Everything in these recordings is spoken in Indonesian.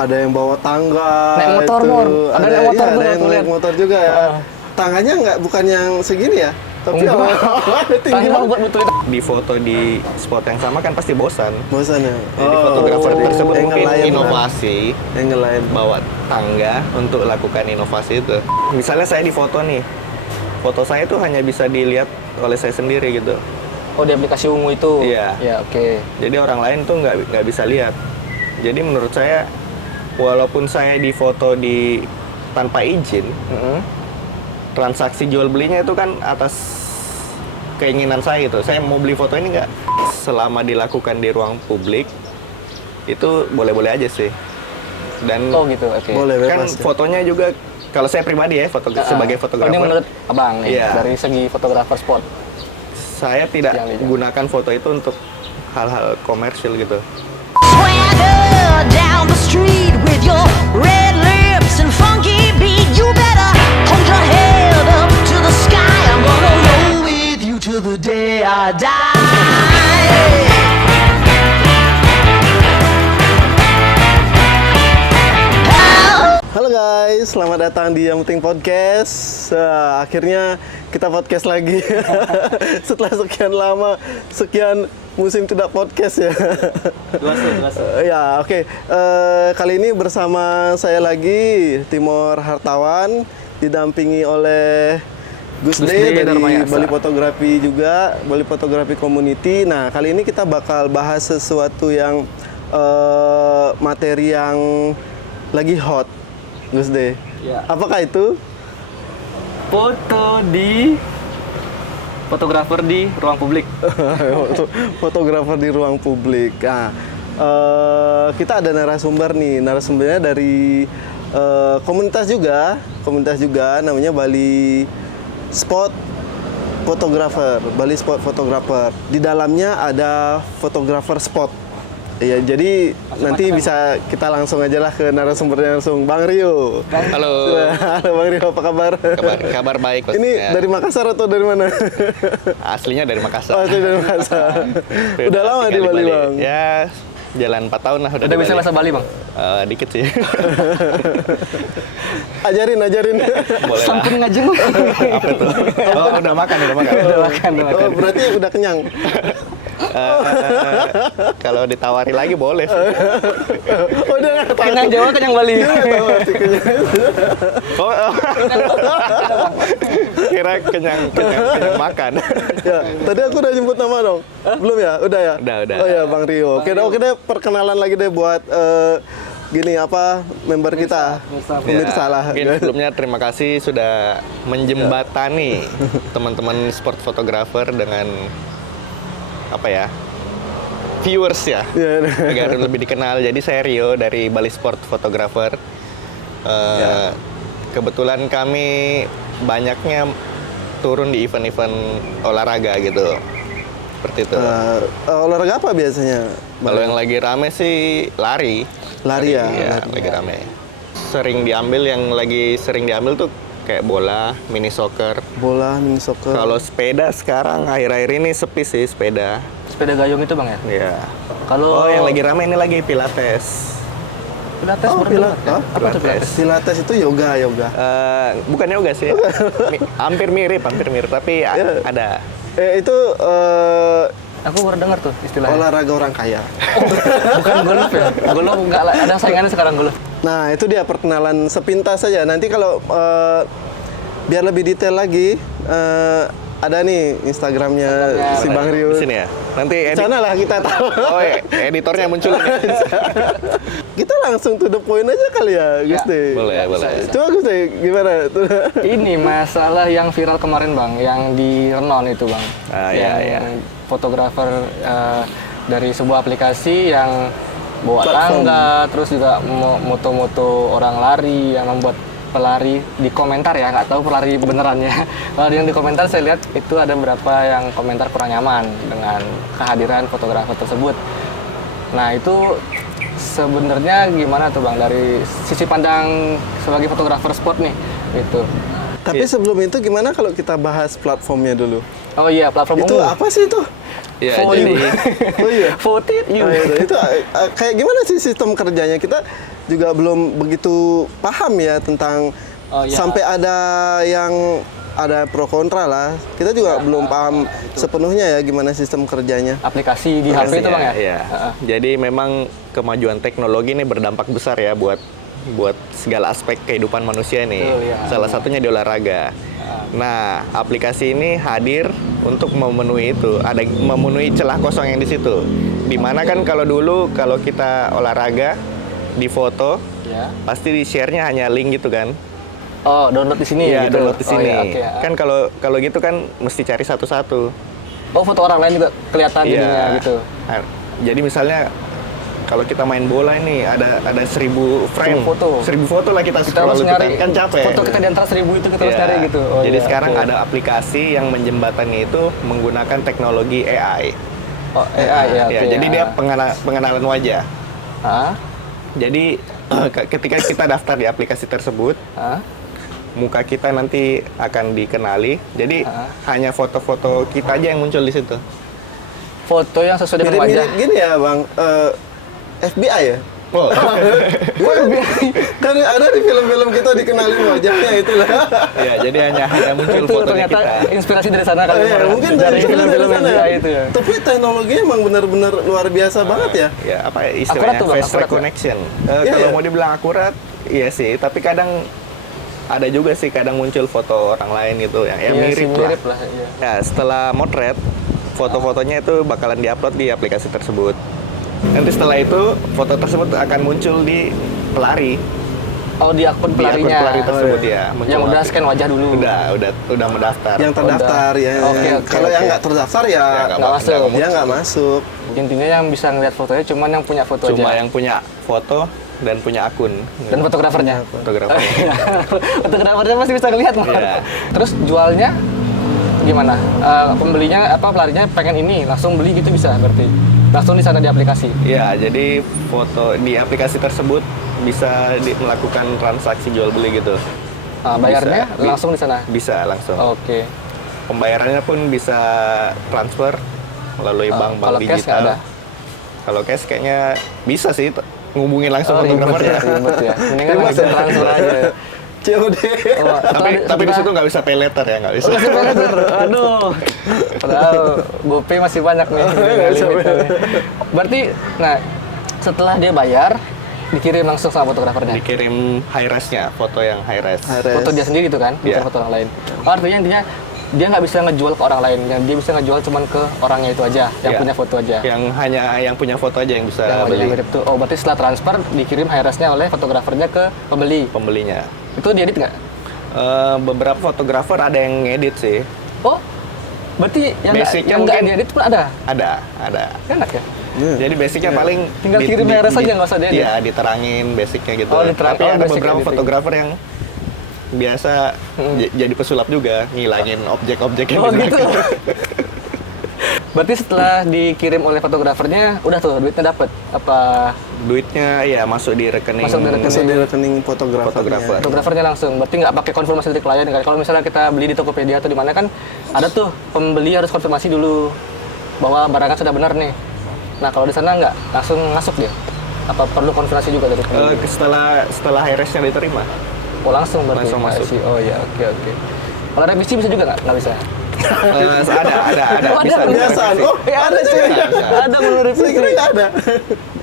Ada yang bawa tangga. Naik motor, itu. Mor. Ada naik motor iya, tuh, ada yang aku naik lihat. motor juga ya. Tangganya bukan yang segini ya? Tapi Enggak. tinggi Tangga banget. buat betul itu. Di foto di spot yang sama kan pasti bosan. Bosan ya? Jadi fotografer tersebut angle mungkin lain, inovasi angle lain. bawa tangga untuk lakukan inovasi itu. Misalnya saya di foto nih, foto saya tuh hanya bisa dilihat oleh saya sendiri gitu. Oh, di aplikasi ungu itu. Iya. Ya, oke. Jadi orang lain tuh nggak bisa lihat. Jadi menurut saya, walaupun saya di foto tanpa izin, transaksi jual belinya itu kan atas keinginan saya gitu. Saya mau beli foto ini nggak, selama dilakukan di ruang publik itu boleh-boleh aja sih. Dan Oh gitu, oke. Boleh kan bebas ya. fotonya juga, kalau saya pribadi ya sebagai Ini fotografer, menurut abang nih, Iya. dari segi fotografer sport. saya tidak Yang dijaga. gunakan foto itu untuk hal-hal komersil gitu. Swagger down the street with your red lips and funky beat. You better hold your head up to the sky. I'm gonna roll with you till the day I die. Halo guys, selamat datang di Yang Penting Podcast. Akhirnya kita podcast lagi. Setelah sekian lama, sekian musim tidak podcast ya. Jelas. Ya, oke. Kali ini bersama saya lagi, Timor Hartawan, didampingi oleh Gus D dari Darmayasa. Bali Fotografi juga, Bali Fotografi Community. Nah, kali ini kita bakal bahas sesuatu yang materi yang lagi hot, Gus D. Ya. Apakah itu? Foto di fotografer di ruang publik. Fotografer di ruang publik. Nah, kita ada narasumber nih. Narasumbernya dari komunitas juga, namanya Bali Spot Photographer. Bali Spot Photographer. Di dalamnya ada fotografer spot. Iya, jadi nanti bisa kita langsung aja lah ke narasumbernya langsung, Bang Rio. Halo. Halo Bang Rio, apa kabar? Kabar baik Ini pastinya. dari Makassar atau dari mana? Aslinya dari Oh, Makassar. itu dari Makassar. Udah lama di tinggal Bali, Bang? Ya, jalan 4 tahun lah udah Udah di bisa Bali. bahasa Bali, Bang? Dikit sih. Ajarin. Boleh lah. Sampun ngajeng. Apa tuh? Oh, udah makan. Udah makan. Oh, berarti udah kenyang. Kalau ditawari lagi boleh sih. Oh, udah nggak tahu. Kenyang Jawa, kenyang Bali. Oh. Kira kenyang makan. Ya, tadi aku udah nyebut nama dong. Belum ya? Udah ya? Udah. Oh ya, Bang Rio. Oke deh, perkenalan lagi deh buat gini apa member kita. Pemirsa lah. Mungkin sebelumnya terima kasih sudah menjembatani teman-teman sport fotografer dengan apa ya, viewers ya, Iya. agar lebih dikenal. Jadi saya Rio dari Bali Sport Photographer. Kebetulan kami banyaknya turun di event-event olahraga gitu, seperti itu. Olahraga apa biasanya? Kalau yang lagi rame sih lari. Lari ya? Iya, Lari. lagi rame. Yang lagi sering diambil tuh kayak bola, mini soccer. Bola, mini soccer. Kalau sepeda sekarang akhir-akhir ini sepi sih sepeda. Sepeda gayung itu, Bang ya? Iya. Kalau Oh, yang lagi rame ini lagi pilates. Pilates Oh, baru dengar. Hah? Apa tuh Pilates? Pilates itu yoga. Bukan yoga sih. hampir mirip, tapi ada. Itu Aku baru dengar tuh istilahnya. olahraga orang kaya. Bukan golf ya? Golf nggak ada saingannya sekarang golf. Nah, itu dia perkenalan sepintas saja. Nanti kalau biar lebih detail lagi, ada nih Instagramnya si Bang Rio. Di sini ya. Nanti Sana lah kita tahu. Oh, editornya muncul nih. Kita langsung to the point aja kali ya, Gus Ya, D. Boleh. Coba Gus D, gimana? Ini masalah yang viral kemarin, Bang, yang di Renon itu, Bang. Yang fotografer dari sebuah aplikasi yang bawa Platform. tangga, terus juga moto-moto orang lari yang membuat pelari di komentar ya, nggak tahu pelari benerannya. Kalau yang di komentar saya lihat itu ada beberapa yang komentar kurang nyaman dengan kehadiran fotografer tersebut. Nah itu sebenarnya gimana tuh Bang dari sisi pandang sebagai fotografer sport nih gitu. Tapi sebelum itu gimana kalau kita bahas platformnya dulu? Oh iya, platform Itu umum. apa sih itu? Iya, For jadi you. Oh iya. Voted you. Oh, itu kayak gimana sih sistem kerjanya? Kita juga belum begitu paham ya tentang Oh, iya. sampai ada yang ada pro kontra lah. Kita juga belum paham sepenuhnya ya gimana sistem kerjanya. Aplikasi di HP itu Bang ya? Iya. Jadi memang kemajuan teknologi ini berdampak besar ya buat segala aspek kehidupan manusia nih. Betul, ya. Salah satunya di olahraga. Nah, aplikasi ini hadir untuk memenuhi itu, memenuhi celah kosong yang di situ. Dimana kan kalau dulu kalau kita olahraga di foto, Ya. pasti di share-nya hanya link gitu kan. Oh, download di sini Iya, gitu. download di sini. Oh, iya, oke, ya. Kan kalau gitu kan mesti cari satu-satu. Oh, foto orang lain juga kelihatan jadinya gitu. Nah, jadi misalnya kalau kita main bola ini ada 1000 frame, 1000 foto lah kita Kita scroll harus gitu nyari kan capek. foto kita di antara 1000 itu kita harus Iya. nyari gitu. Oh, Jadi iya, sekarang oke. ada aplikasi yang menjembatani itu menggunakan teknologi AI. Oh, AI ya. Ya, oke, jadi ya. dia pengenalan wajah. Hah? Jadi ketika kita daftar di aplikasi tersebut, Hah? muka kita nanti akan dikenali. Jadi hanya foto-foto kita aja yang muncul di situ. Foto yang sesuai dengan wajah. Mirip-mirip gini ya Bang, FBI ya? Oh. Kan ada di film-film kita dikenalin wajahnya itulah. Ya, jadi hanya muncul Itu fotonya ternyata kita. inspirasi dari sana kali. Iya, Bang. mungkin dari dari film-film sana ya. AI itu ya. Tapi teknologinya emang benar-benar luar biasa banget ya. Ya, apa Akurat istilahnya tuh, Bang, face akurat recognition. Iya, Kalau iya. mau dibilang akurat, iya sih. Tapi kadang ada juga sih kadang muncul foto orang lain gitu yang Iya sih, mirip lah. lah. Iya. Ya, setelah motret, foto-fotonya itu bakalan diupload di aplikasi tersebut. Nanti setelah itu, foto tersebut akan muncul di pelari. Oh, di akun Di akun pelarinya. pelari tersebut ya. muncul Yang udah aplik- scan wajah dulu. Udah mendaftar. Yang terdaftar ya. Oke, oke, Kalau yang oke. nggak terdaftar ya nggak masuk. dia nggak masuk. Intinya yang bisa ngeliat fotonya cuman yang punya foto Cuma aja. yang punya foto dan punya akun. Dan fotografernya. Fotografer. Fotografernya pasti bisa ngeliat, Bang. Iya. Terus jualnya gimana? Pembelinya pelarinya pengen ini, langsung beli gitu bisa berarti. Langsung di sana di aplikasi. Ya, jadi foto di aplikasi tersebut bisa melakukan transaksi jual beli gitu. Bayarnya Bisa. langsung di sana. Bisa langsung. Oke. Pembayarannya pun bisa transfer melalui bank-bank Kalau cash nggak digital. ada? Kalau cash kayaknya bisa sih ngubungin langsung Ribet fotografernya. ya, ribet ya. Mendingan Ribet langsung ya. transfer aja. COD. Oh, Tapi di situ nggak bisa pay letter ya, nggak bisa. Oh, masih banyak, Bro. Aduh. Padahal GoPay masih banyak nih. nggak limitnya nih. Berarti, nah setelah dia bayar, dikirim langsung sama fotografernya. Dikirim high res-nya, foto yang high res. Foto dia sendiri itu kan, bukan Iya. foto orang lain. Oh, artinya intinya dia nggak bisa ngejual ke orang lain, yang dia bisa ngejual cuman ke orangnya itu aja, yang Iya. punya foto aja. Yang hanya yang punya foto aja yang bisa Yang wajahnya beli mirip tuh. Oh, berarti setelah transfer dikirim high res-nya oleh fotografernya ke pembeli. pembelinya. Itu diedit nggak? Beberapa fotografer ada yang ngedit sih. Oh, berarti yang nggak Basicnya yang nggak mungkin- diedit pun ada. Ada. Enak ya? Jadi basicnya paling Tinggal kirim high-res aja, nggak usah diedit? Iya, diterangin basicnya gitu. Oh, Tapi ada basic beberapa editing. fotografer yang biasa jadi pesulap juga, ngilangin objek-objek yang Oh di gitu. belakang. Berarti setelah dikirim oleh fotografernya, udah tuh duitnya dapat apa? Duitnya ya masuk di rekening. Masuk di rekening. Masuk di rekening fotografer. Fotografer. Fotografernya langsung. Berarti nggak pakai konfirmasi dari klien kan? Kalau misalnya kita beli di Tokopedia atau di mana kan ada tuh pembeli harus konfirmasi dulu bahwa barangnya sudah benar nih. Nah kalau di sana nggak langsung masuk dia? Apa perlu konfirmasi juga dari pembeli? Setelah HRS-nya diterima. Oh langsung berarti. langsung masuk. Oh ya oke. Kalau revisi bisa juga nggak? Nggak bisa. Ada Oh, bisa ada Kebiasaan. direvisi. Oh, ada cuy. Bisa. Ada menurut Saya revisi. kira nggak ada.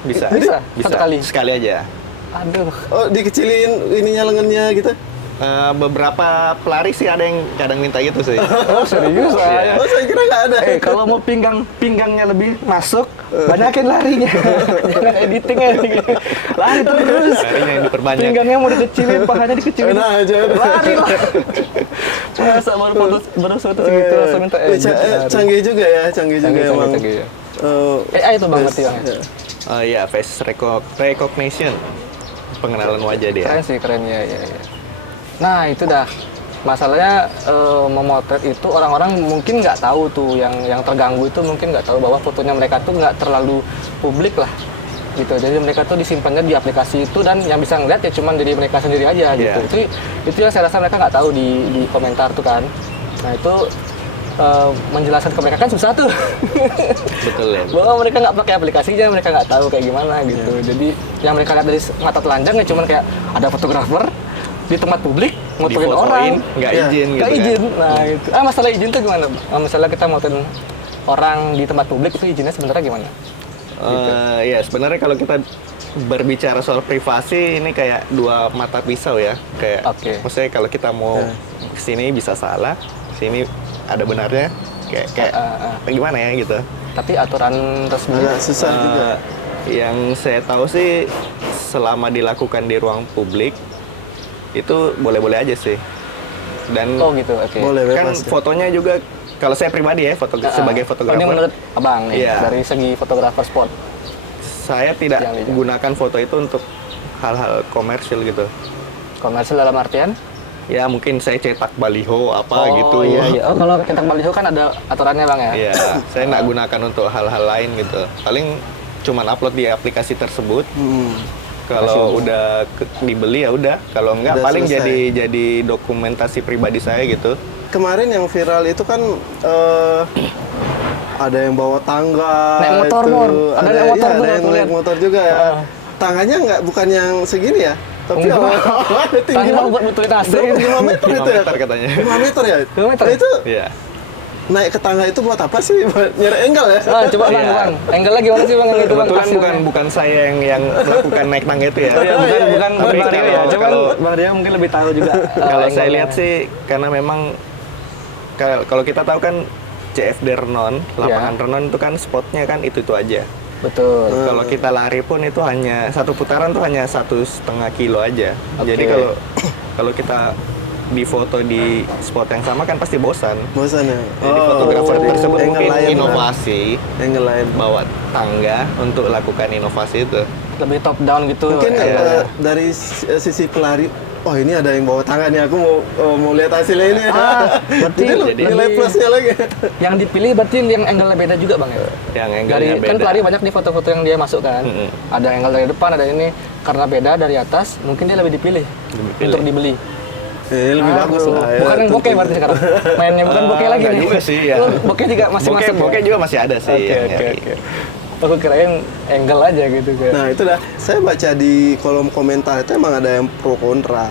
Bisa. Bisa? Satu kali? Sekali aja. Aduh. Oh, dikecilin ininya lengannya gitu. Beberapa pelari sih ada yang kadang minta gitu sih. Oh serius Iya. saya. Oh, saya kira nggak ada. Kalau mau pinggangnya lebih masuk, banyakin larinya. Jangan editingnya. Lari terus. Larinya yang diperbanyak. Pinggangnya mau dikecilin, pahanya dikecilin. Enak aja. Lari lah. Masa baru foto segitu langsung minta edit. Canggih juga ya, canggih juga emang. Canggih, ya. Eh, AI itu Bang berarti Bang. ya. Ya, face recognition. Pengenalan wajah dia. Keren sih, keren ya. Nah itu dah. Masalahnya memotret itu orang-orang mungkin nggak tahu tuh yang terganggu itu mungkin nggak tahu bahwa fotonya mereka tuh nggak terlalu publik lah gitu. Jadi mereka tuh disimpannya di aplikasi itu dan yang bisa ngeliat ya cuman dari mereka sendiri aja gitu. Iya. Itu yang saya rasa mereka nggak tahu di komentar tuh kan. Nah itu menjelaskan ke mereka kan susah tuh. Betul ya. Bahwa mereka nggak pakai aplikasinya, mereka nggak tahu kayak gimana gitu. Jadi yang mereka lihat dari mata telanjang ya cuman kayak ada fotografer di tempat publik motoin orang, nggak Iya. izin gitu nggak kan. izin. Nah itu. Masalah izin tuh gimana? Misalnya kita motoin orang di tempat publik itu izinnya sebenarnya gimana? Ya sebenarnya kalau kita berbicara soal privasi ini kayak dua mata pisau ya. Kayak Oke. maksudnya kalau kita mau kesini bisa salah, sini ada benarnya. Kayak gimana ya gitu. Tapi aturan resmi Agak susah juga. Yang saya tahu sih selama dilakukan di ruang publik itu boleh-boleh aja sih. Dan oh gitu, oke. Boleh kan bebas ya. fotonya juga kalau saya pribadi ya sebagai Ini fotografer, menurut abang nih, Iya. dari segi fotografer sport. saya tidak Yang dijaga. gunakan foto itu untuk hal-hal komersil gitu. Komersil dalam artian? Ya mungkin saya cetak baliho apa gitu. Iya, iya. Oh kalau cetak baliho kan ada aturannya bang ya? Iya, saya nggak gunakan untuk hal-hal lain gitu. Paling cuman upload di aplikasi tersebut. Kalau udah dibeli ya udah. Kalau enggak Udah paling selesai. jadi dokumentasi pribadi saya gitu. Kemarin yang viral itu kan ada yang bawa tangga, Naik motor, itu. Bor. Ada naik motor, iya, Bor, ada yang aku naik lihat. motor juga ya. Tangganya bukan yang segini ya, tapi Enggak. tinggi Tangga banget. buat betulin AC. 5 meter 5 itu ya? meter katanya. 5 meter ya? 5 meter? Nah, itu Iya. naik ke tangga itu buat apa sih? Buat nyari enggal ya? Coba bang, Iya. bang. Angle-nya gimana sih bang yang itu bang? Kebetulan Hasilnya? bukan saya yang melakukan naik tangga itu ya. Oh, iya, bukan bukan Tapi Bang Rio ya. kalau- Coba kalau- Bang Rio mungkin lebih tahu juga. Kalau saya angle-nya. lihat sih karena memang kalau kita tahu kan CFD Renon, lapangan Iya. Renon itu kan spotnya kan itu aja. Betul. Kalau kita lari pun itu hanya satu putaran tuh hanya 1,5 kilo aja. Oke. Jadi kalau kita di foto di spot yang sama kan pasti bosan. Bosan ya? Jadi fotografer tersebut angle mungkin lain lah. inovasi Angle lain. bawa tangga untuk lakukan inovasi itu. Lebih top down gitu. Mungkin Iya. dari sisi pelari, oh ini ada yang bawa tangan nih, aku mau lihat hasilnya ini. berarti Jadi jadi- nilai plusnya lagi. Yang dipilih berarti yang angle beda juga bang ya? Yang Dari angle-nya kan beda. pelari banyak nih foto-foto yang dia masuk kan. Mm-mm. Ada angle dari depan, ada ini. Karena beda dari atas, mungkin dia lebih dipilih Dipilih. untuk dibeli. Lebih bagus betul. lah. ya, Bukan yang bokeh tentunya. berarti sekarang. Mainnya bukan bokeh lagi Nggak nih. juga sih ya. Oh, bokeh juga masih masuk. Bokeh juga masih ada sih. Oke, yang oke, nyari. oke. Aku kirain angle aja gitu kan. Nah itu dah, saya baca di kolom komentar itu emang ada yang pro kontra.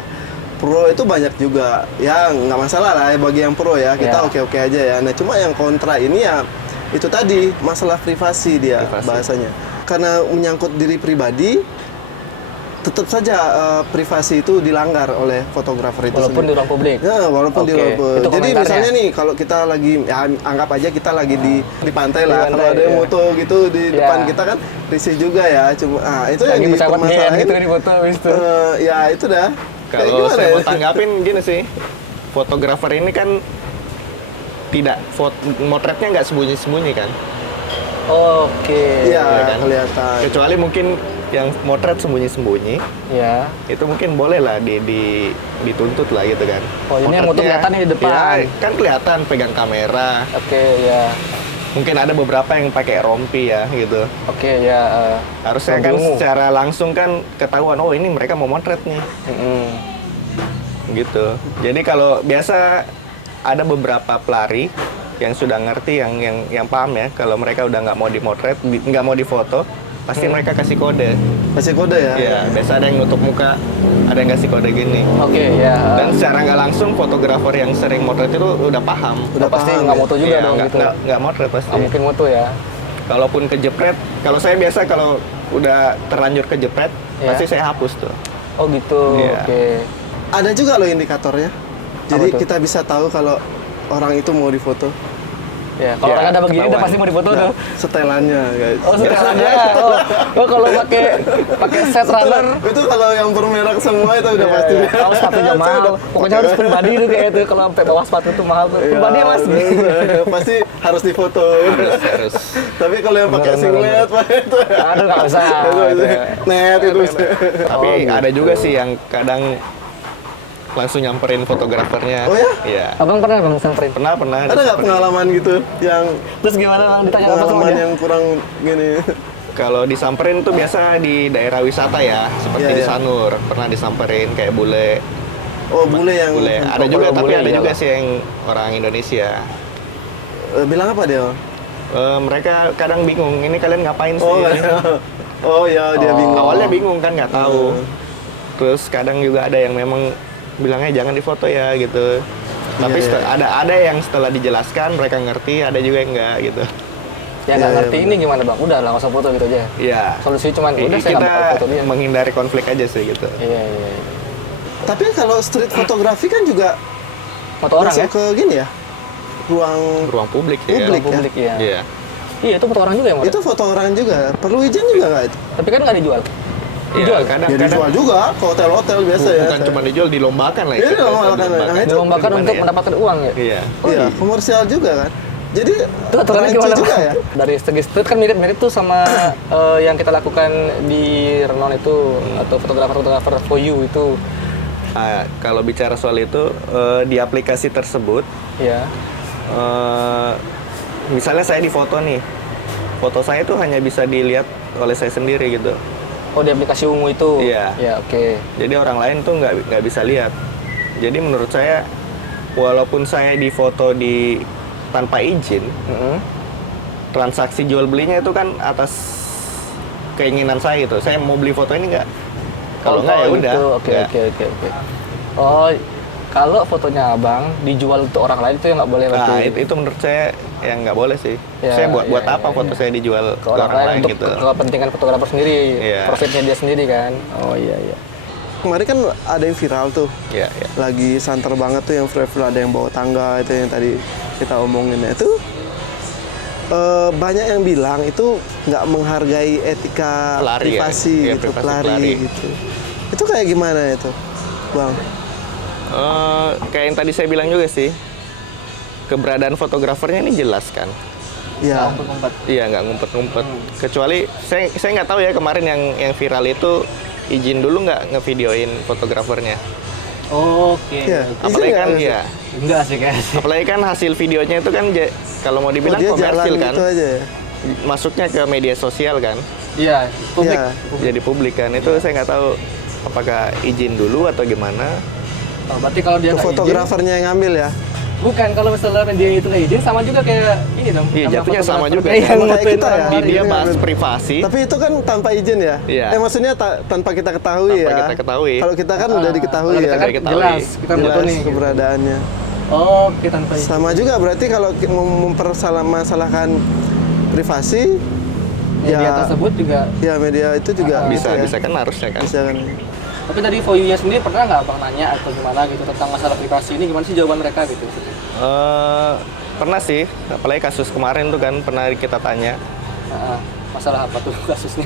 Pro itu banyak juga, ya nggak masalah lah ya bagi yang pro ya, kita Ya. oke-oke aja ya. Nah cuma yang kontra ini ya itu tadi masalah privasi dia Privasi. bahasanya. Karena menyangkut diri pribadi, tetap saja privasi itu dilanggar oleh fotografer itu Walaupun di sendiri. ruang publik. Ya, walaupun di Oke, luar. itu Jadi komentarnya. misalnya nih kalau kita lagi ya, anggap aja kita lagi di pantai Di lah. pantai, Kalau ada yang iya. moto gitu di Iya. depan kita kan risih juga ya. Cuma itu Lagi yang pesawat GN dipermasalahin. gitu di foto habis itu. Ya itu dah. Kayak Kalau gimana saya ya? mau tanggapin gini sih, fotografer ini kan tidak motretnya nggak sembunyi-sembunyi kan. Oke. Iya, Iya kan? kelihatan. Kecuali mungkin yang motret sembunyi-sembunyi, Ya. itu mungkin boleh lah dituntut lah gitu kan. Oh, ini yang moto Motretnya, kelihatan nih di depan. Ya, kan kelihatan pegang kamera. Oke, ya. Mungkin ada beberapa yang pakai rompi ya gitu. Oke, ya. Harusnya kan Ungu. secara langsung kan ketahuan, oh ini mereka mau motret nih. Gitu. Jadi kalau biasa ada beberapa pelari yang sudah ngerti, yang paham ya, kalau mereka udah nggak mau dimotret, nggak mau difoto, pasti mereka kasih kode. Kasih kode ya. Iya, biasa ada yang nutup muka, ada yang kasih kode gini. Oke, ya. Dan secara nggak langsung fotografer yang sering motret itu udah paham. Udah pasti paham nggak ya? moto juga Iya, dong nggak- gitu. nggak motret pasti. Nggak mungkin moto ya. Kalaupun kejepret, kalau saya biasa kalau udah terlanjur kejepret, Iya. pasti saya hapus tuh. Oh gitu. Iya. Oke. Ada juga loh indikatornya. Jadi tuh? kita bisa tahu kalau orang itu mau difoto. Ya, kalau Ya, orang ada begini udah ketahuan. pasti mau difoto Nah, tuh. setelannya guys. Oh, setelannya. Oh, kalau pakai set runner. Itu kalau yang bermerek semua itu udah pasti. Kalau sepatunya mahal, pokoknya harus pribadi tuh kayak itu. Kalau sampai bawah sepatu tuh mahal tuh. Pribadi ya mas. Pasti harus difoto. Harus. Tapi kalau yang pakai singlet, pakai itu. Aduh, nggak usah. Net itu. Tapi Oh, ada gitu. juga sih yang kadang langsung nyamperin fotografernya. Oh ya? Iya. Abang pernah bang samperin? Pernah. Ada nggak pengalaman gitu yang Terus gimana bang? Ditanya apa pengalaman semuanya? yang kurang gini? Kalau disamperin tuh biasa di daerah wisata ya, seperti Iya, di iya. Sanur. Pernah disamperin kayak bule. Oh bule yang Bule. Ada Kalau juga, tapi bule ada juga iyalah. sih yang orang Indonesia. Bilang apa dia? Mereka kadang bingung, ini kalian ngapain sih? Oh ya, dia bingung. Awalnya bingung kan, nggak tahu. Terus kadang juga ada yang memang bilangnya jangan difoto ya gitu. Tapi ada yang setelah dijelaskan mereka ngerti, ada juga yang enggak gitu. Ya nggak ngerti ini gimana bang? Udah lah nggak usah foto gitu aja. Iya. Solusi cuman udah saya nggak bakal Kita foto dia. menghindari konflik aja sih gitu. Iya iya. Iya. Tapi kalau street fotografi kan juga Foto orang ya? masuk ke gini ya, Ruang publik ya. Publik. Publik ya. Iya. Iya itu foto orang juga ya Mas? itu foto orang juga. Perlu izin juga nggak itu? Tapi kan nggak dijual. Iya, kadang Ya dijual juga ke hotel-hotel biasa ya. bukan cuma dijual, dilombakan lah. Iya, itu. dilombakan. Nah, itu Dilombakan gimana untuk ya? mendapatkan uang ya? Iya. Iya, komersial juga kan. Jadi Itu aturannya rancu gimana? juga ya. Dari segi street kan mirip-mirip tuh sama yang kita lakukan di Renon itu atau fotografer for you itu. Kalau bicara soal itu di aplikasi tersebut, Ya. misalnya saya di foto nih, foto saya itu hanya bisa dilihat oleh saya sendiri gitu. Oh di aplikasi ungu itu. Iya. Ya oke. Jadi orang lain tuh nggak bisa lihat. Jadi menurut saya, walaupun saya difoto tanpa izin, transaksi jual belinya itu kan atas keinginan saya itu. Saya mau beli foto ini nggak? Kalau nggak ya udah. Oke. nggak. Oke. Oh kalau fotonya abang dijual untuk orang lain itu yang nggak boleh Nah berarti. itu menurut saya yang nggak boleh sih. Ya, Saya buat ya, apa ya, foto ya. saya dijual Ke orang lain untuk gitu. kepentingan fotografer sendiri, Iya. profitnya dia sendiri kan. Oh iya. Kemarin kan ada yang viral tuh. Iya, iya. Lagi santer banget tuh yang viral, ada yang bawa tangga itu yang tadi kita omongin ya. Itu banyak yang bilang itu nggak menghargai etika Pelari ya? privasi Iya, gitu, privasi pelari pelari. gitu. Itu kayak gimana itu, Bang? Kayak yang tadi saya bilang juga sih, keberadaan fotografernya ini jelas kan. Ya, Iya, nggak ngumpet-ngumpet. Kecuali saya nggak tahu ya kemarin yang viral itu izin dulu nggak ngevideoin fotografernya. Oke. Iya. Apalagi Izin kan nggak? ya, Enggak sih guys. apalagi kan hasil videonya itu kan kalau mau dibilang dia komersil jalan kan, gitu aja ya. masuknya ke media sosial kan, Iya, publik. Iya. jadi publik kan. Itu saya nggak tahu apakah izin dulu atau gimana. Oh, berarti kalau dia Ke nggak izin, fotografernya yang ngambil ya. bukan kalau misalnya dia itu nggak izin sama juga kayak ini dong. Iya, jatuhnya sama fotografer juga. kayak yang Sama kayak motoin kita orang ya. Di lari. dia ini bahas ngambil. privasi. Tapi itu kan tanpa izin ya? Iya. Maksudnya tanpa kita ketahui Tanpa ya? kita ketahui. Kalau kita kan udah diketahui Kalau ya? kita kan Udah diketahui. jelas kita foto Jelas nih. keberadaannya. Oh, kita tanpa izin. Sama juga berarti kalau mempermasalahkan privasi, Media tersebut juga. ya media itu juga Bisa ya. kan harusnya kan. Bisa kan. Tapi dari Voyunya sendiri pernah nggak bang nanya atau gimana gitu tentang masalah privasi ini, gimana sih jawaban mereka gitu? Pernah sih, apalagi kasus kemarin tuh kan pernah kita tanya. Nah, masalah apa tuh kasusnya?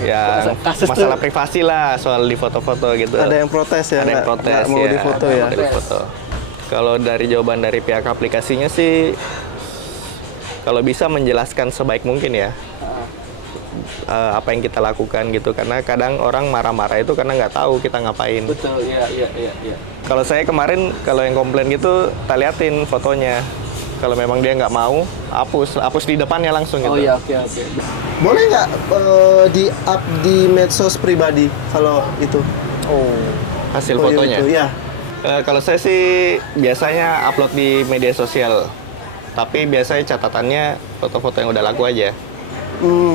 Ya Kasus masalah tuh. privasi lah soal di foto-foto gitu. Ada yang protes ya? Ada yang nggak- protes nggak mau ya. difoto nggak ya? mau difoto. Kalau dari jawaban dari pihak aplikasinya sih, kalau bisa menjelaskan sebaik mungkin ya apa yang kita lakukan gitu, karena kadang orang marah-marah itu karena nggak tahu kita ngapain. Betul, iya. Kalau saya kemarin kalau yang komplain gitu, tak liatin fotonya. Kalau memang dia nggak mau, hapus di depannya langsung gitu. Oh iya, oke. Boleh nggak di-up di medsos pribadi kalau itu? Oh, Hasil Voyeur fotonya. itu, ya. Kalau saya sih biasanya upload di media sosial, tapi biasanya catatannya foto-foto yang udah laku aja,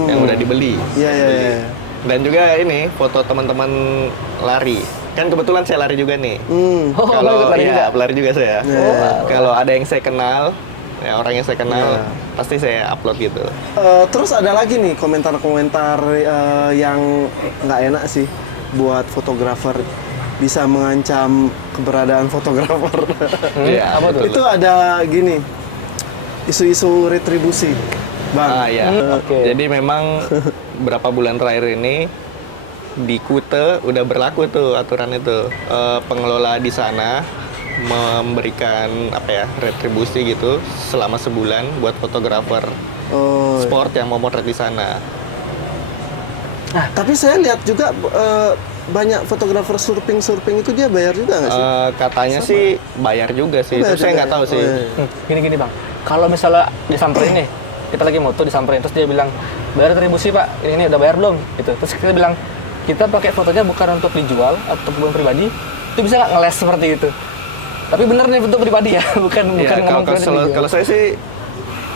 yang udah dibeli. Iya, iya, iya. Dan juga ini foto teman-teman lari. Kan kebetulan saya lari juga nih. Oh, Kalau ikut lari iya, juga? lari juga saya. Iya. Kalau ada yang saya kenal, ya orang yang saya kenal, Iya. pasti saya upload gitu. Terus ada lagi nih komentar-komentar yang nggak enak sih buat fotografer, bisa mengancam keberadaan fotografer. Iya, apa tuh? betul. Itu ada gini, isu-isu retribusi, Bang. Ya. Oke. Jadi memang berapa bulan terakhir ini di Kute udah berlaku tuh aturan itu. Pengelola di sana memberikan retribusi gitu selama sebulan buat fotografer Oh, sport yang mau motret di sana. tapi saya lihat juga banyak fotografer surfing itu dia bayar juga nggak sih? Katanya sih bayar juga sih. Bayar Itu saya juga nggak tahu ya? sih. Oh, iya. Gini bang, kalau misalnya disamperin nih, kita lagi moto disamperin, terus dia bilang bayar retribusi pak, ini udah bayar belum? Gitu. Terus kita bilang kita pakai fotonya bukan untuk dijual atau kebutuhan pribadi, itu bisa nggak ngeles seperti itu? Tapi bener nih untuk pribadi ya, bukan Ya, ngomong pribadi. kalau saya sih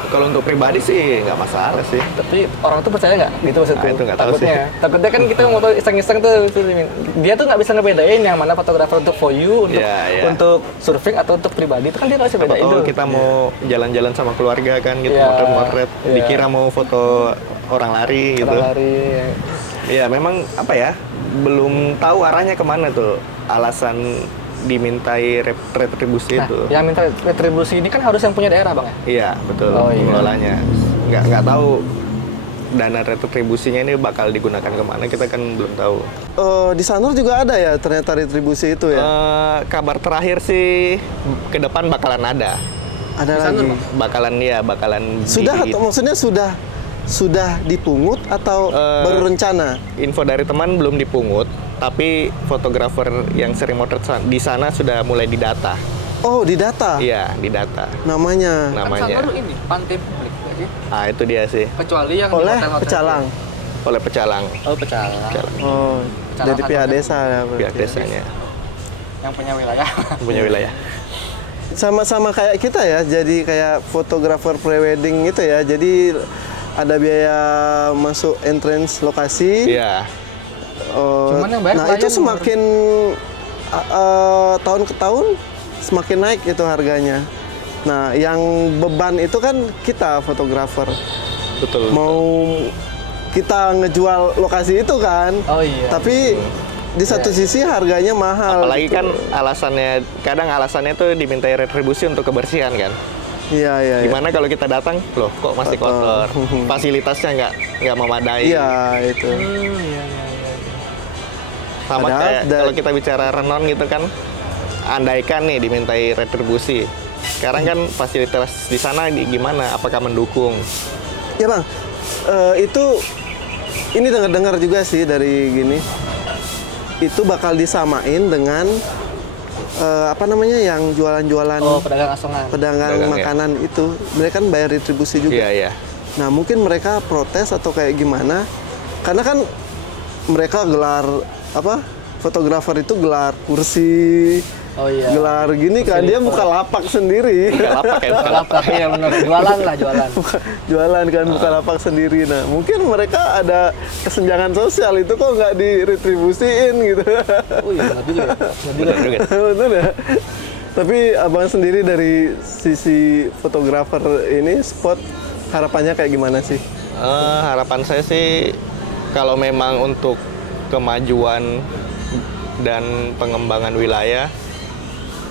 Kalau untuk pribadi sih nggak masalah sih. Tapi orang tuh percaya nggak? Gitu maksudku. Nah, itu nggak tahu Takutnya. Takutnya kan kita mau iseng-iseng tuh. Dia tuh nggak bisa ngebedain yang mana fotografer untuk for you, untuk Iya. untuk surfing atau untuk pribadi. Itu kan dia nggak bisa bedain Atau tuh. kita mau jalan-jalan sama keluarga kan gitu, Iya, motret-motret, iya. dikira mau foto orang lari gitu. Orang lari. Ya memang apa ya, belum tahu arahnya kemana tuh alasan dimintai retribusi Nah, itu. yang minta retribusi ini kan harus yang punya daerah, Bang ya? Iya betul, Oh, iya. pengelolanya. Nggak tahu dana retribusinya ini bakal digunakan kemana, kita kan belum tahu. Di Sanur juga ada ya ternyata retribusi itu ya. Kabar terakhir sih ke depan bakalan ada. Ada lagi. Bakalan Sudah atau maksudnya sudah dipungut atau baru rencana? info dari teman belum dipungut, tapi fotografer yang sering motret di sana sudah mulai didata. Oh, didata. Iya, didata Namanya namanya. Kan Sanur ini pantai publik, ya sih? Ah, itu dia sih. Kecuali yang di oleh hotel-hotel. pecalang. Oleh pecalang Oh, pecalang. Oh, Pecalang jadi pihak hotel. desa ya. berarti. pihak desanya Yang punya wilayah. punya wilayah. Sama-sama kayak kita ya, jadi kayak fotografer prewedding itu ya. Jadi ada biaya masuk entrance lokasi. Iya. Cuman yang bayar nah klien, itu semakin tahun ke tahun semakin naik itu harganya. Nah yang beban itu kan kita fotografer Betul. mau kita ngejual lokasi itu kan. Oh iya. Tapi di satu sisi harganya mahal. Apalagi gitu. kan kadang alasannya tuh dimintai retribusi untuk kebersihan kan. Iya iya. iya. Gimana kalau kita datang, loh kok masih kotor, fasilitasnya nggak memadai. Iya itu. Sama Padahal kayak kalau kita bicara renon gitu kan, andaikan nih dimintai retribusi. Sekarang kan fasilitas di sana gimana? Apakah mendukung? Ya bang, itu ini dengar-dengar juga sih dari gini. Itu bakal disamain dengan apa namanya yang jualan-jualan Oh, pedagang asongan. pedagang Pedagang, ya. makanan itu, mereka kan bayar retribusi juga. Iya iya. Nah mungkin mereka protes atau kayak gimana? Karena kan mereka gelar apa? Fotografer itu gelar kursi, Oh iya. gelar gini kan dia buka lapak sendiri. Nggak lapak ya. bukan? Lapak ya benar. Jualan lah, jualan. Jualan kan buka lapak sendiri. Nah mungkin mereka ada kesenjangan sosial itu kok nggak diretribusiin gitu. Oh iya, benar juga ya. Benar juga. Bener juga. Betul ya. Tapi abang sendiri dari sisi fotografer ini spot harapannya kayak gimana sih? Harapan saya sih kalau memang untuk kemajuan dan pengembangan wilayah,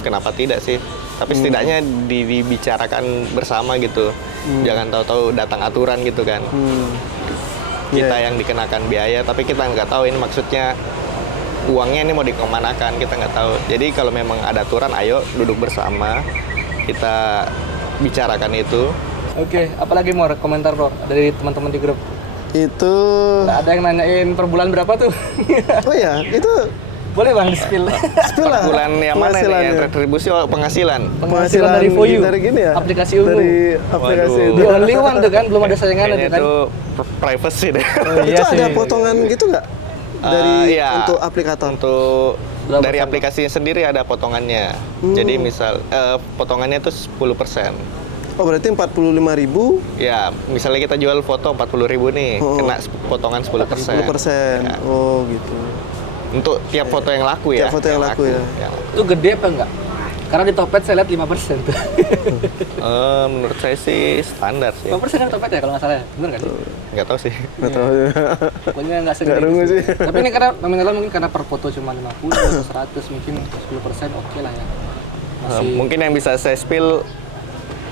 kenapa tidak sih? Tapi setidaknya dibicarakan bersama gitu. Jangan tahu-tahu datang aturan gitu kan. Kita Iya. yang dikenakan biaya, tapi kita nggak tahu ini maksudnya uangnya ini mau dikemanakan, kita nggak tahu. Jadi kalau memang ada aturan, ayo duduk bersama, kita bicarakan itu. Oke, apalagi mau komentar bro dari teman-teman di grup? Itu Nggak ada yang nanyain per bulan berapa tuh? oh ya itu Boleh bang di spill. spill lah. Bulan yang mana nih? Yang Penghasilannya. retribusi penghasilan? Penghasilan dari For You. dari gini ya? Aplikasi umum. Dari aplikasi Waduh. itu. The only one tuh kan, belum ada saingan Kayaknya tuh kan. itu privacy deh. Oh, Itu ada potongan gitu nggak? Dari Iya. untuk aplikator. Untuk Berapa dari persen, aplikasinya sendiri ada potongannya. Jadi misal potongannya itu 10%. Oh berarti 45.000 Ya, misalnya kita jual foto 40.000 nih, Oh. kena potongan 10%. 10%. Ya. Oh gitu. Untuk tiap foto yang laku ya. Tiap foto yang laku ya. Yang laku. Itu gede apa enggak? Karena di Topet saya lihat 5% tuh. Menurut saya sih standar sih. 5% kan Topet ya kalau nggak salah ya? Bener nggak sih? Nggak tahu sih. Nggak tahu. Pokoknya nggak segede Nggak rungu gitu sih. Tapi ini karena nominalnya mungkin karena per foto cuma 50 atau 100 mungkin 10% oke lah ya. Masih Mungkin yang bisa saya spill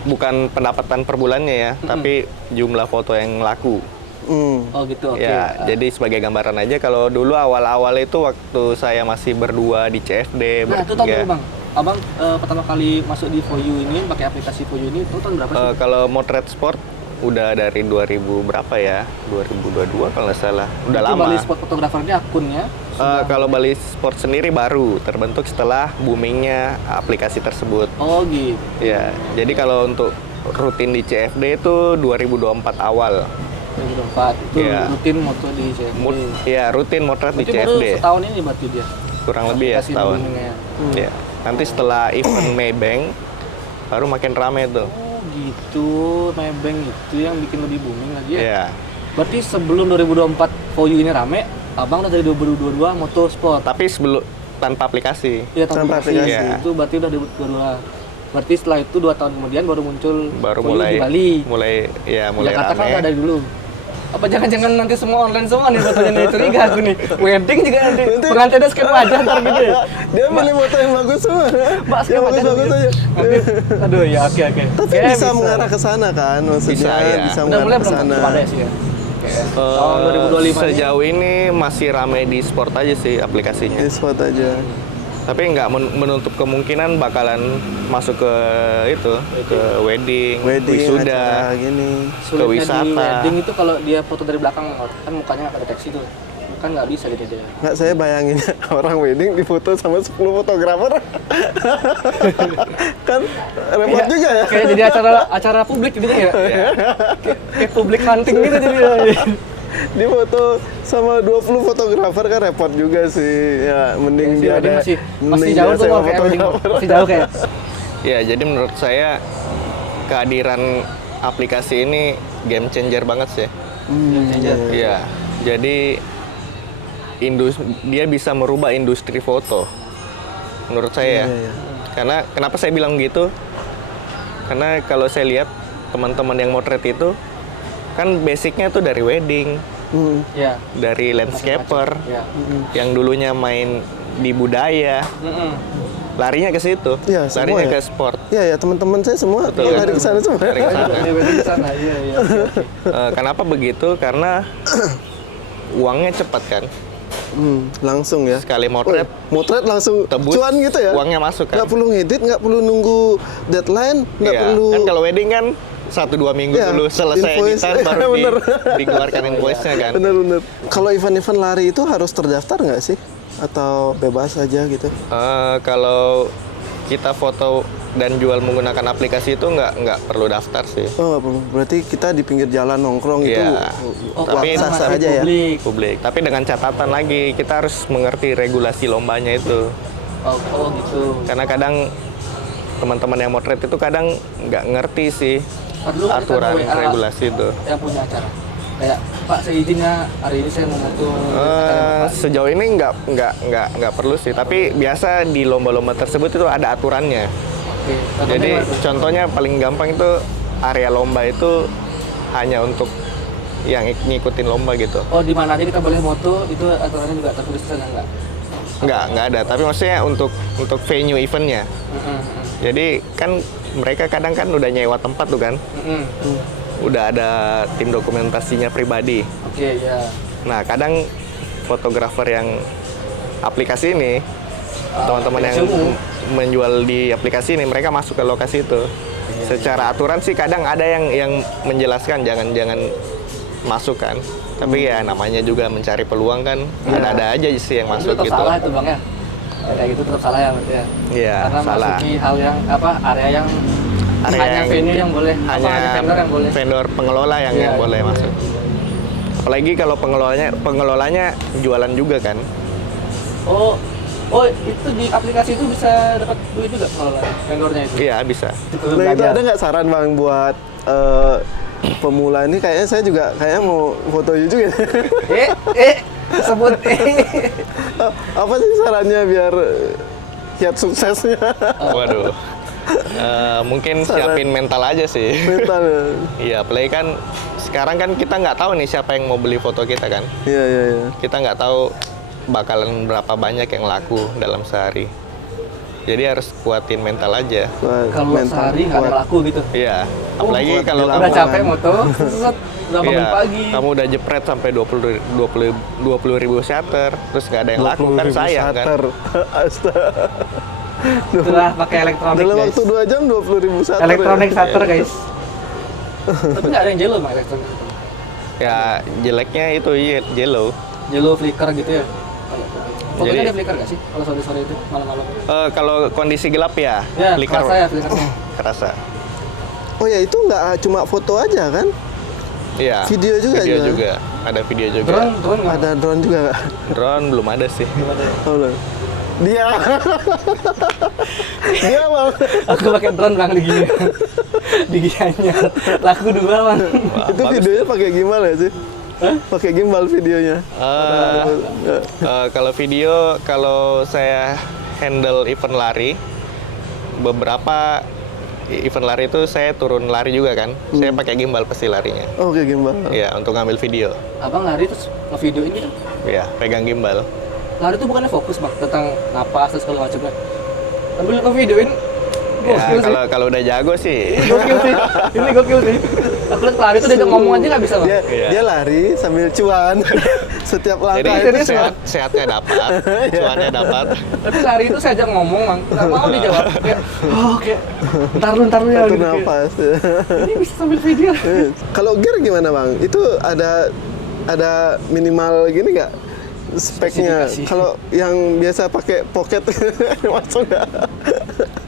bukan pendapatan per bulannya ya, tapi jumlah foto yang laku. Oh gitu, oke. Ya, jadi sebagai gambaran aja kalau dulu awal-awal itu waktu saya masih berdua di CFD, Nah, itu tahun bertiga. berapa bang? Abang pertama kali masuk di For You ini, pakai aplikasi For You ini, itu tahun berapa sih? Kalau motret sport udah dari 2000 berapa ya? 2022 kalau nggak salah. Udah Itu lama. Bali Sport Photographer ini akunnya Kalau Bali Sport sendiri baru terbentuk setelah boomingnya aplikasi tersebut. Oh gitu. Ya, jadi kalau untuk rutin di CFD itu 2024 awal. 2024 itu Iya. rutin moto di CFD. Ya, rutin motret di Berarti baru CFD. setahun ini berarti dia. Kurang lebih ya Aplikasi setahun. boomingnya. Ya. Nanti setelah event Maybank baru makin rame tuh. Oh gitu, Maybank itu yang bikin lebih booming lagi ya. Iya. Berarti sebelum 2024 For You ini rame, abang udah dari 2022 motorsport. Tapi sebelum tanpa aplikasi. Iya, Tanpa aplikasi. Iya. Itu berarti udah 2022. Berarti setelah itu 2 tahun kemudian baru muncul Baru For You di Bali. mulai Jakarta kan rame. udah dari dulu. Apa jangan-jangan nanti semua online semua nih fotonya nih, curiga aku nih. Wedding juga nanti pengantinnya skip aja ntar gitu ya. Dia milih foto yang bagus semua. Mbak, Yang skip aja bagus dulu. aja. Nanti, aduh ya oke. Tapi Kayaknya bisa mengarah ke sana kan, maksudnya Bisa, ya. bisa Udah mulai mengarah ke belum sana. pada sih ya. Kayak Eh, tahun 2025 ini. sejauh ini masih ramai di sport aja sih aplikasinya. Di spot aja. Tapi nggak menutup kemungkinan bakalan masuk ke itu, ke wedding, Wedding, wisuda. acara gini. Sulitnya wisata. di wedding itu kalau dia foto dari belakang kan mukanya nggak deteksi tuh. Kan nggak bisa gitu dia. Nggak, saya bayangin orang wedding difoto sama 10 fotografer. Kan repot Kayak- juga ya. Kayak jadi acara publik gitu ya. Kayak public hunting gitu jadi. Di foto sama 20 fotografer kan repot juga sih. Ya, mending dia ada masih mending jauh dia tuh sewa Bang, kayak wedding. fotografer. Masih jauh kayak. Ya, jadi menurut saya kehadiran aplikasi ini game changer banget sih. Iya. Jadi dia bisa merubah industri foto. Menurut saya ya. Iya. Karena kenapa saya bilang gitu? Karena kalau saya lihat teman-teman yang motret itu kan basicnya tuh dari wedding, Ya. dari landscaper, Ya. yang dulunya main di budaya, larinya ke situ, Iya, semua larinya ya. ke sport. Iya ya, teman-teman saya semua lari ke sana semua. Lari ke sana. Di wedding di sana. Iya. Kenapa begitu? Karena uangnya cepat kan. Langsung ya. Sekali motret, Motret langsung tebus, cuan gitu ya. uangnya masuk kan. Nggak perlu ngedit, nggak perlu nunggu deadline, nggak Iya, perlu. kan kalau wedding kan 1-2 minggu Iya, dulu selesai invoice. editan baru Bener. dikeluarkan invoice-nya kan. Bener. Kalau event-event lari itu harus terdaftar nggak sih? Atau bebas aja gitu? Kalau kita foto dan jual menggunakan aplikasi itu nggak perlu daftar sih. Oh, nggak perlu. Berarti kita di pinggir jalan nongkrong itu Iya. Tapi sah-sah aja ya? Publik. Tapi dengan catatan lagi, kita harus mengerti regulasi lombanya itu. Oh gitu. Karena kadang teman-teman yang motret itu kadang nggak ngerti sih Perlu kita aturan WA regulasi itu. yang punya acara. Kayak Pak, saya izinnya hari ini saya mau foto. Sejauh ini nggak perlu sih. Tapi biasa di lomba-lomba tersebut itu ada aturannya. Oke. Jadi contohnya paling gampang itu area lomba itu hanya untuk yang ngikutin lomba gitu. Oh, di mana aja kita boleh foto, itu aturannya juga tertulis di sana enggak? Nggak ada. Tapi maksudnya untuk venue eventnya. Jadi kan mereka kadang kan udah nyewa tempat tuh kan. Udah ada tim dokumentasinya pribadi. Oke, ya. Nah, kadang fotografer yang aplikasi ini, teman-teman yang aplikasi umum. menjual di aplikasi ini, mereka masuk ke lokasi itu. Secara aturan sih kadang ada yang menjelaskan jangan masuk kan. Tapi ya namanya juga mencari peluang kan, ada aja sih yang masuk Itu tetap gitu. salah itu Bang ya. Kayak gitu tetap salah ya berarti ya. Iya, Karena salah. masuki hal yang area yang Area hanya yang- venue yang boleh, hanya vendor yang boleh. vendor pengelola yang Iya, boleh iya. masuk. Apalagi kalau pengelolanya jualan juga kan. Oh, itu di aplikasi itu bisa dapat duit juga kalau vendornya itu. Iya, bisa. Nah, itu ada nggak saran Bang buat pemula ini? Kayaknya saya juga kayaknya mau foto juga. Sebut Apa sih sarannya biar kiat suksesnya? Waduh. Mungkin siapin mental aja sih. Mental. Iya, apalagi kan sekarang kan kita nggak tahu nih siapa yang mau beli foto kita kan. Iya. Kita nggak tahu bakalan berapa banyak yang laku dalam sehari. Jadi harus kuatin mental aja. kalau sehari nggak ada laku gitu. Iya. Apalagi kuat kalau di Udah kamu capek moto, udah bangun iya, pagi. kamu udah jepret sampai 20 ribu shutter, terus nggak ada yang laku kan 20.000 sayang kan. shutter. Astaga. Setelah pakai elektronik Dalam guys. waktu 2 jam 20.000 shutter. Elektronik ya? shutter guys. Tapi nggak ada yang jello Bang elektronik. Ya jeleknya itu yellow. Jello flicker gitu ya. Fotonya Jadi- ada flicker nggak sih kalau sore-sore itu malam-malam? Kalau kondisi gelap ya, Ya, flicker kerasa ya flickernya. kerasa. Oh ya, itu nggak cuma foto aja kan? Iya. Video juga Video juga? juga. Ada video juga. Drone nggak? Ada drone juga nggak? Drone belum ada sih. Oh, belum. Dia. Dia bang. Aku pakai drone bang di gini. Di Gianyar. Laku 2 bang. Wah, Itu bagus. videonya pakai gimbal ya sih? Pakai gimbal videonya. Kalau video, kalau saya handle event lari, beberapa event lari itu saya turun lari juga kan. Saya pakai gimbal pasti larinya. Oh, pakai gimbal. Ya, untuk ngambil video. Abang lari terus nge-video ini kan? Ya, pegang gimbal. Lari itu bukannya fokus bang tentang napas terus segala macamnya. Ambil nge-videoin. Ya, Gokil sih. kalau udah jago sih. Gokil sih. Ini gokil sih. Aku lihat lari itu dia ngomong aja nggak bisa bang. Dia, Iya. dia lari sambil cuan. Setiap Jadi langkah itu sehatnya dapat, cuannya dapat. Tapi lari itu saya ajak ngomong bang, nggak mau dijawab. Kayak, kayak, ntar lu ya. satu Gitu, kayak, nafas. ini bisa sambil video. Kalau gear gimana bang? Itu ada minimal gini nggak speknya? Spesifikasi. Kalau yang biasa pakai pocket masuk nggak?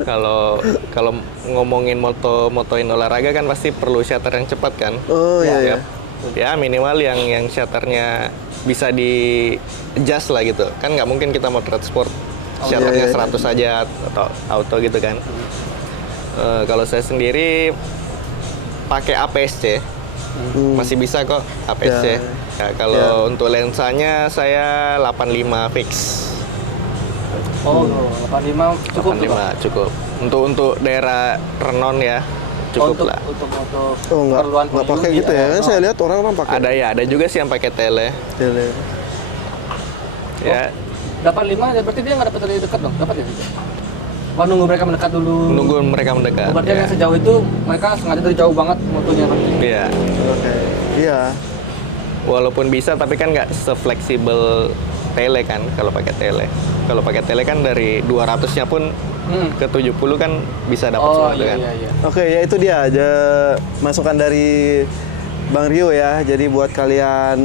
Kalau ngomongin motoin olahraga kan pasti perlu shutter yang cepat kan. Oh iya iya. Ya minimal yang shutternya bisa di adjust lah gitu. Kan nggak mungkin kita mau transport shutternya iya, iya. 100 saja atau auto gitu kan. Kalau saya sendiri pakai APS-C. Masih bisa kok APS-C. Ya, kalau untuk lensanya saya 85 fix. Oh, 85 cukup tuh, Bang? 85 cukup. Untuk daerah Renon ya cukup lah. Untuk Oh nggak keperluan pakai pengunjung gitu ya? Kan oh. saya lihat orang pakai. Ada juga sih yang pakai tele. Tele. Ya, Dapat 5, ya berarti dia nggak dapat dari dekat dong? Dapat ya? Wah, nunggu mereka mendekat dulu. nunggu mereka mendekat. Oh, berarti Ya. yang sejauh itu mereka sengaja dari jauh banget motonya kan? Iya. Oke. Iya. Walaupun bisa tapi kan nggak sefleksibel tele kan kalau pakai tele. Kalau pakai tele kan dari 200-nya pun ke 70 kan bisa dapat Oh semua tuh iya kan. iya iya. Oke, ya itu dia aja masukan dari Bang Rio ya. Jadi buat kalian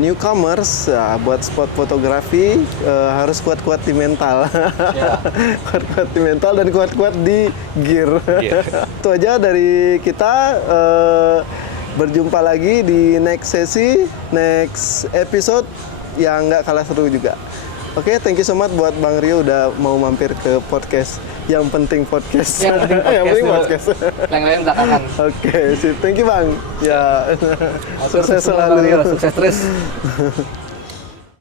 newcomers, ya, buat spot fotografi harus kuat-kuat di mental. Ya. Kuat-kuat di mental dan kuat-kuat di gear. Iya. Itu aja dari kita. Berjumpa lagi di next sesi, next episode yang nggak kalah seru juga. Oke, thank you so much buat Bang Rio udah mau mampir ke podcast. Yang penting podcast. Yang penting podcast. Yang penting dulu. podcast. Yang lain belakangan. Oke, sip. Thank you Bang. Ya, sukses Sukses selalu. Rio, sukses terus.